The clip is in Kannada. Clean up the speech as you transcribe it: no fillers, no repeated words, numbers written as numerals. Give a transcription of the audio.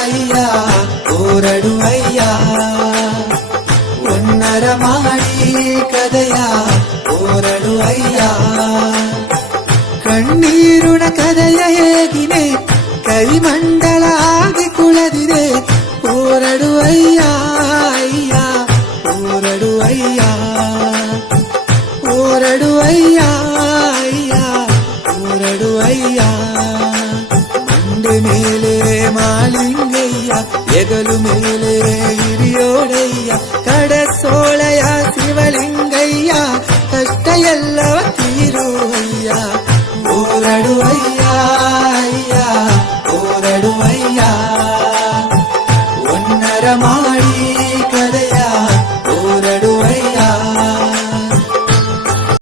ಅಯ್ಯ ಓರಡು ಅಯ್ಯ ಒನ್ನರ ಮಾಡಿ ಕದಯ ಓರಡು ಅಯ್ಯ ಕಣ್ಣೀರುಣ ಕದಯ ಹೇಗಿನೆ ಕರಿಮಂಡಲ ಆಗಿ ಕುಳದಿದೆ ಓರಡು ಅಯ್ಯ ಅಯ್ಯ ಓರಡು ಅಯ್ಯ ಓರಡು ಅಯ್ಯ ಅಯ್ಯ ಓರಡು ಅಯ್ಯ ಮಂಡೆ ಮೇಲೆ ಮಾಲಿಂಗಯ್ಯ ಹೆಗಲು ಮೇಲೆ